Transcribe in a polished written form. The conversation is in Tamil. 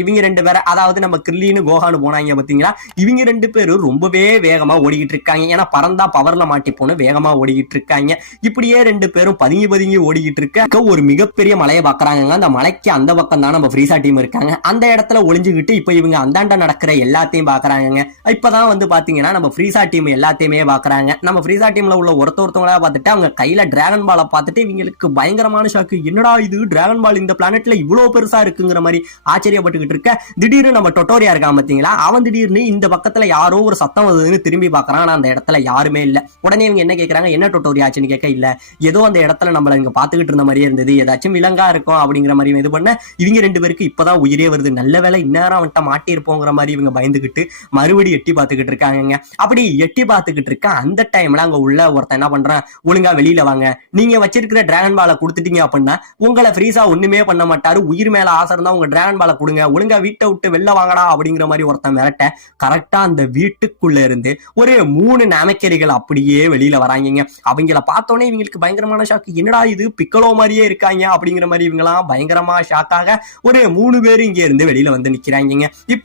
இவங்க 2 பேரை, அதாவது நம்ம கிர்லின்னு கோஹானு போனாங்க பாத்தீங்களா, இவங்க 2 பேரும் ரொம்பவே வேகமா ஓடிக்கிட்டு இருக்காங்க. ஏன்னா பறந்தா பவர்ல மாட்டிப்போன்னு வேகமா ஓடிக்கிட்டு இருக்காங்க. இப்படியே 2 பேரும் பதுங்கி பதுங்கி ஓடிக்கிட்டு இருக்க ஒரு மிகப்பெரிய மலையை பாக்குறாங்க. அந்த மலைக்கு அந்த பக்கம் தான் நம்ம ஃப்ரீசா டீம் இருக்காங்க. அந்த இடத்துல ஒளிஞ்சுக்கிட்டு இப்ப இவங்க அந்தாண்ட நடக்கிற எல்லாத்தையும் பாக்குறாங்க. இப்பதான் வந்து பாத்தீங்கன்னா நம்ம ஃப்ரீசா டீம் எல்லாத்தையுமே பாக்குறாங்க. நம்ம ஃப்ரீசா டீம்ல உள்ள ஒருத்தவங்களா பார்த்துட்டு அவங்க கையில டிராகன் பாலை பார்த்துட்டு இவங்களுக்கு பயங்கரமான ஷாக்கு. என்னடா இது, டிராகன் பால் இந்த பிளானட்ல இவ்வளவு பெருசா இருக்குங்கிற மாதிரி ஆச்சரியப்பட்டு இருக்க. திடீர்னு நம்ம டொட்டோரியா இருக்கான் பாத்தீங்களா, அவன் திடீர்னு இந்த பக்கத்துல யாரோ ஒரு சத்தம் வருதுன்னு திரும்பி பாக்குறான். ஆனா அந்த இடத்துல யாருமே இல்ல. உடனே இவங்க என்ன கேக்குறாங்க, என்ன டொட்டோரியா ஆச்சுன்னு கேட்க, இல்ல ஏதோ அந்த இடத்துல நம்மள இங்க பாத்துக்கிட்டு இருந்த மாதிரியே இருந்தது, ஏதாச்சும் விலங்கா இருக்கும் அப்படிங்கிற மாதிரி இது பண்ண இவங்க 2 பேருக்கு இப்பதான் உயிரே வருது. நல்ல வேலை இந்நேரம் அவன்கிட்ட மாட்டி இருப்போங்கிற மாதிரி இவங்க பயந்துகிட்டு மறுபடியும் எட்டி பார்த்துக்கிட்டு இருக்காங்க. அப்படி எட்டி பார்த்துக்கிட்டு இருக்க அந்த டைம்ல அங்க உள்ள ஒருத்தன் என்ன பண்றான், ஒழுங்கா வெளியில வாங்க, நீங்க வச்சிருக்கிற டிராகன் பாலை கொடுத்துட்டீங்க அப்படின்னா உங்களை ஃப்ரீஸா ஒண்ணுமே பண்ண மாட்டாரு, உயிர் மேல ஆசை இருந்தா உங்க டிராகன் பாலை கொடுங்க, ஒழுங்கா வீட்டை விட்டு வெளில வாங்கடா அப்படிங்கிற மாதிரி ஒருத்தன் மிரட்ட, கரெக்டா அந்த வீட்டுக்குள்ள இருந்து ஒரு 3 நாமக்கரிகள் அப்படியே வெளியில வராங்க. அவங்கள பார்த்தோன்னே இவங்களுக்கு பயங்கரமான ஷாக். என்னடா இது, பிக்கலோ மாதிரியே இருக்காங்க அப்படிங்கிற மாதிரி இவங்கலாம் பயங்கரமா ஷாக்காக ஒரு 3 பேர் இங்க இருந்து வெளியில வந்து நிக்கிறாங்க.